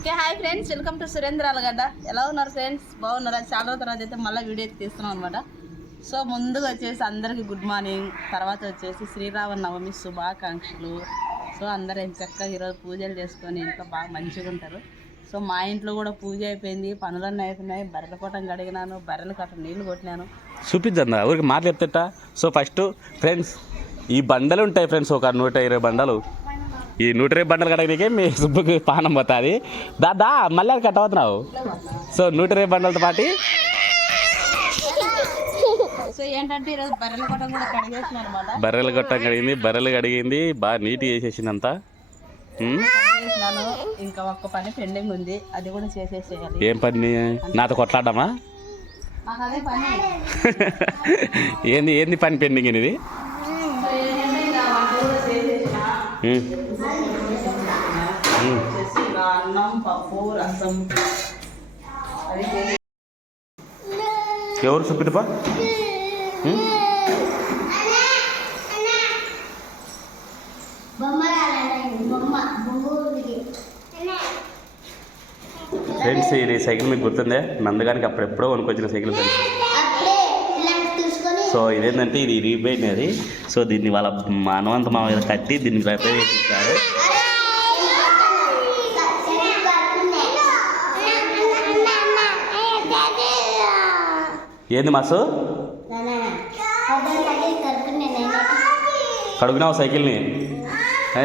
Okay hi friends. Welcome to Surendra Alagadda ఎలా ఉన్నారు friends? బాగున్నారా? చాలా తర్వాత అయితే మళ్ళీ వీడియో తీస్తున్నాం అనమాట సో ముందుగా వచ్చేసి అందరికీ గుడ్ మార్నింగ్. తర్వాత వచ్చేసి శ్రీరామ నవమి శుభాకాంక్షలు. సో అందరూ ఎంత చక్కగా ఈరోజు పూజలు చేసుకొని ఇంకా బాగా మంచిగా ఉంటారు. సో మా ఇంట్లో కూడా పూజ అయిపోయింది. పనులన్నీ అయిపోయినాయి. బర్రెల కోటం కడిగినాను. బర్రెల కట్ట నీళ్ళు కొట్టినాను. చూపిద్దా ఊరికి మాట సో ఫస్ట్ ఫ్రెండ్స్ ఈ బండలు ఉంటాయి ఫ్రెండ్స్ ఒక నూట ఇరవై బండలు. ఈ నూట ఇరవై బండలు కట్టడానికే మీ సుబ్బుకి పానం పోతుంది. దా దా మళ్ళీ అది కట్టబోతున్నావు. సో నూట ఇరవై బండలతో పాటు బర్రెల గొట్టం కడిగింది బర్రెలు కడిగింది బాగా నీట్గా చేసేసింది అంతా ఉమ్, చేసినాను ఇంకా ఒక్క పని పెండింగ్ ఉంది. అది కూడా చేసేసేయాలి. ఏం పని? నాతో కొట్లాడమా? ఏంది ఏంది పని పెండింగ్ ఇది? అన్నం పప్పు రసం అది చేసి ఎవరు చూపిదపా ఫ్రెండ్స్ ఇది సైకిల్ మీకు గుర్తుందే? నందగానికి అప్పుడెప్పుడో కొనుక్కొచ్చిన సైకిల్ ఫ్రెండ్స్ సో ఇదేంటంటే ఇది ఇరిగిపోయినది సో దీన్ని వాళ్ళ మానవంత మామ మీద కట్టి దీన్ని రిపేర్ చేసి ఏంది మాసు? కడుగునావు సైకిల్ని?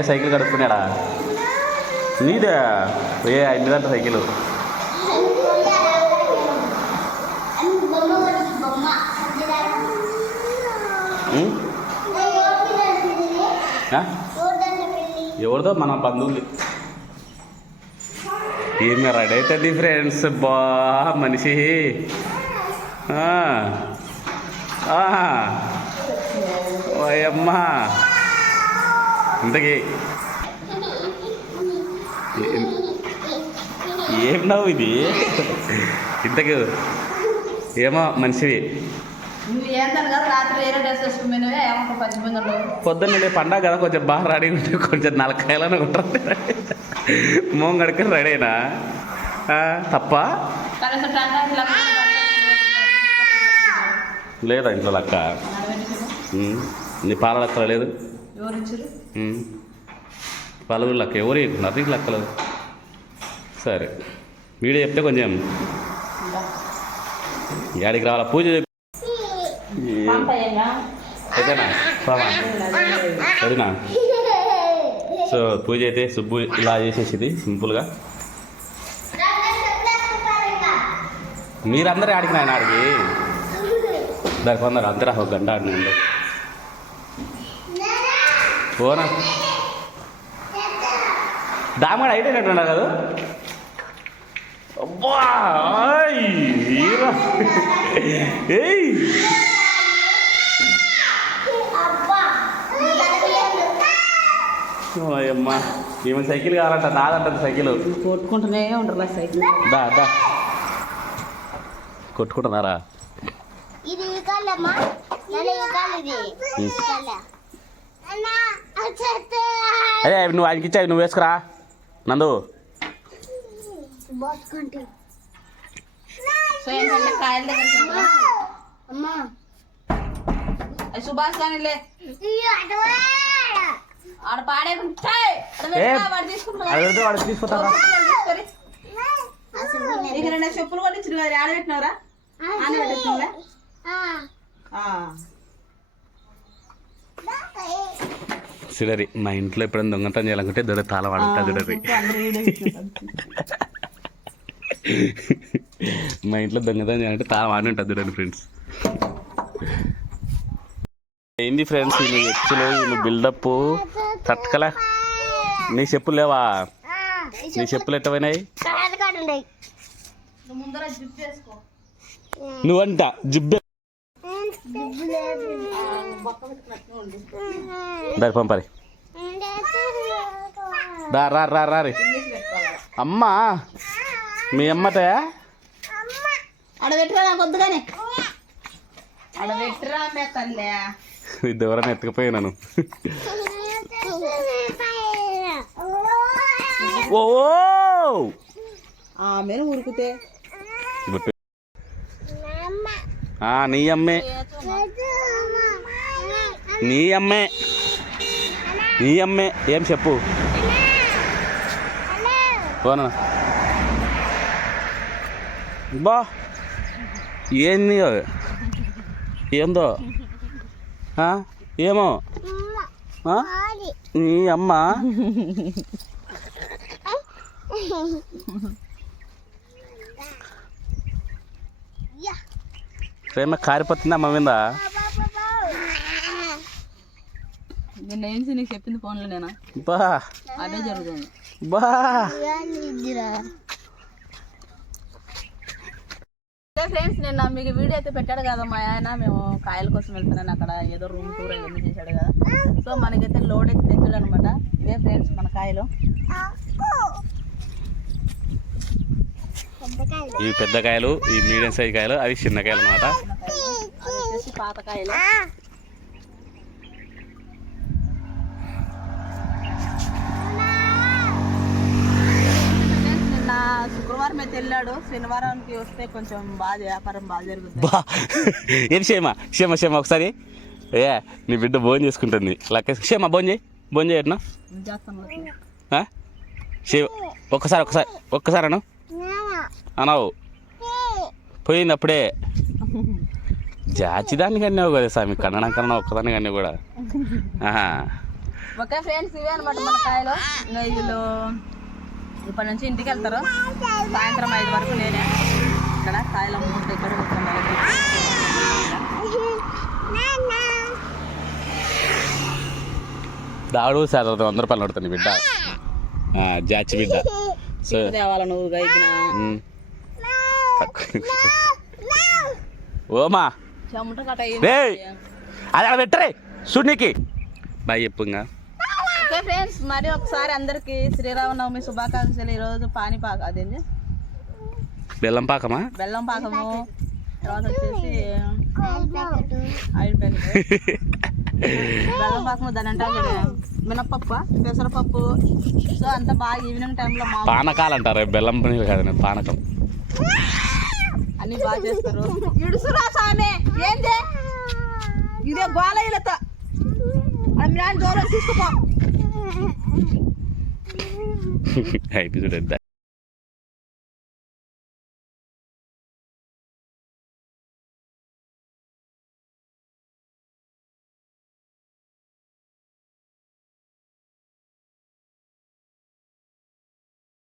సైకిల్ కడుక్కున్నాడా? నీదే? ఏ అయిందంట సైకిల్? ఎవరిదో మన బంధువులు. ఏమి రెడీ అవుతుంది ఫ్రెండ్స్ బా మనిషి. ఆ. ఓయమ్మా ఇంతకీ. ఏం నవ్వు ఇది? ఇంతకు. ఏమో మనిషివి. నువ్వు ఏందని కదా రాత్రి వేరే డ్రెస్ వేసుకున్నావే ఏమో పది మంది పొద్దున్నే పండగ కదా కొంచెం బాగా రెడీ ఉంటే కొంచెం నలకాయలను ఉంటారు. మోం కడుకొని రెడీ అయినా? ఆ, తప్ప? లేదా ఇంట్లో లక్క? నీ పాల లెక్కలు లేదు. పలువురు లెక్క ఎవరు ఇస్తున్నారు నీకు లెక్కలు సరే వీడియో చెప్తే కొంచెం గాడికి రావాలా? పూజ బాబా సరేనా? సో పూజ అయితే సుబ్బు ఇలా చేసేసింది సింపుల్గా. మీరందరూ ఆడికి నాయన ఆడికి? దానికి కొందరు అందరూ ఒక గంట ఆడినండి పోనా? దామడు అయిపోయినట్టున్నా కదా? అబ్బా. ఏయ్. అమ్మా ఈమె సైకిల్ కావాలంట నాదంట సైకిల్. కొట్టుకుంటూనే ఉంటారు సైకిల్. దా దా. కొట్టుకుంటున్నారా? ఇది అదే నువ్వు ఆయనకి ఇచ్చావు నువ్వు వేసుకురా. నందు. బాస్కంటి. సో ఏంటంటే తీసుకుంటారా చెప్పులు మా ఇంట్లో ఎప్పుడైనా దొంగతనం చేయాలనుకుంటే దొర తాళం వాడుతుంది దొరది మా ఇంట్లో దొంగతనం చేయాలంటే తాళం ఆడి ఉంటుంది చూడండి ఫ్రెండ్స్. ఏంది ఫ్రెండ్స్ ఈయన ఎచ్చులు ఈయన బిల్డప్ తట్టుకలా. నీ చెప్పులు లేవా? నీ చెప్పులు ఎట్టవైనాయి నువ్వంట జుబ్బే. దారి పంపరి. దా రా రా రా రే. అమ్మా మీ అమ్మతే ఆడ కొద్దుగానే నాకు మే తల్లే. ఎవరైనా ఎత్తుకుపోయినాను. ఓ ఆమెను ఉరికితే? నీ అమ్మే. నీ అమ్మే. నీ అమ్మే. ఏం చెప్పు? పోనా బా. ఏంది అది? ఏందో? ఏమో? నీ అమ్మ? ప్రేమ కారిపోతుంది అమ్మ మీద? నిన్న ఏం నీకు చెప్పింది ఫోన్లో నేను? బా. అదే జరుగుతుంది. బా. ఫ్రెండ్స్ నిన్న మీకు వీడియో అయితే పెట్టాడు కదా మా ఆయన. మేము కాయల కోసం వెళ్తున్నాను. అక్కడ ఏదో రూమ్ టూర్ ఇవన్నీ చేశాడు కదా. సో మనకైతే లోడ్ అయితే తెచ్చాడు అనమాట ఇదే ఫ్రెండ్స్ మన కాయలు. ఇవి పెద్ద కాయలు ఈ మీడియం సైజ్ కాయలు అవి చిన్న కాయలు అనమాట పాత కాయలు ఫ్రెండ్స్ నిన్న శుక్రవారం అయితే వెళ్ళాడు శనివారానికి వస్తే కొంచెం బాగా వ్యాపారం బాగా జరుగుతుంది బా. ఏం క్షేమ? క్షేమ క్షేమ ఒకసారి. ఏ నీ బిడ్డ భోజనం చేసుకుంటుంది. లక్క క్షేమ భోజనం చేయి. భోజనం చేయట్నా క్షేమ. ఒక్కసారి ఒక్కసారి ఒక్కసారి అను. అనవు. పోయింది అప్పుడే జాచిదానికి అన్నావు కదా స్వామి. కన్నడం కన్నా ఒక్కదానికి అన్నీ కూడా. ఓకే ఫ్రెండ్స్ ఇవే అనమాట మన కాయలు. వీళ్ళు ఇప్పటి నుంచి ఇంటికి వెళ్తారు. సాయంత్రం ఐదు వరకు నేనే ఇక్కడ కాయలు అమ్ముకుంటే ఇక్కడ కూర్చోండి. దాడు శాతం వంద రూపాయలు పడుతుంది బిడ్డ. ఆ, జాచి బిడ్డ. సో తేవాలా నువ్వు. ఓమా అది అక్కడ పెట్టరే. చూడనీకి బాయ్ చెప్పు ఇంకా. ఓకే ఫ్రెండ్స్ మరి ఒకసారి అందరికి శ్రీరామనవమి శుభాకాంక్షలు. ఈరోజు పానిపాక అదేంటి బెల్లం పాకమా? బెల్లం పాకము. తర్వాత వచ్చేసి ఆయిల్ ప్యాకెట్ బెల్లం పాకము దాని అంటే మినప్పప్పు పెసరపప్పు. సో అంతా బాగా ఈవినింగ్ టైంలో మా పానకాలు అంటారు బెల్లం కాదు పానకం. అన్ని బాగా చేస్తారు. ఇడుసురా సామె ఏంది? ఇదే మీరు జోరం తీసుకుపో. ఎపిసోడ్ ఎంత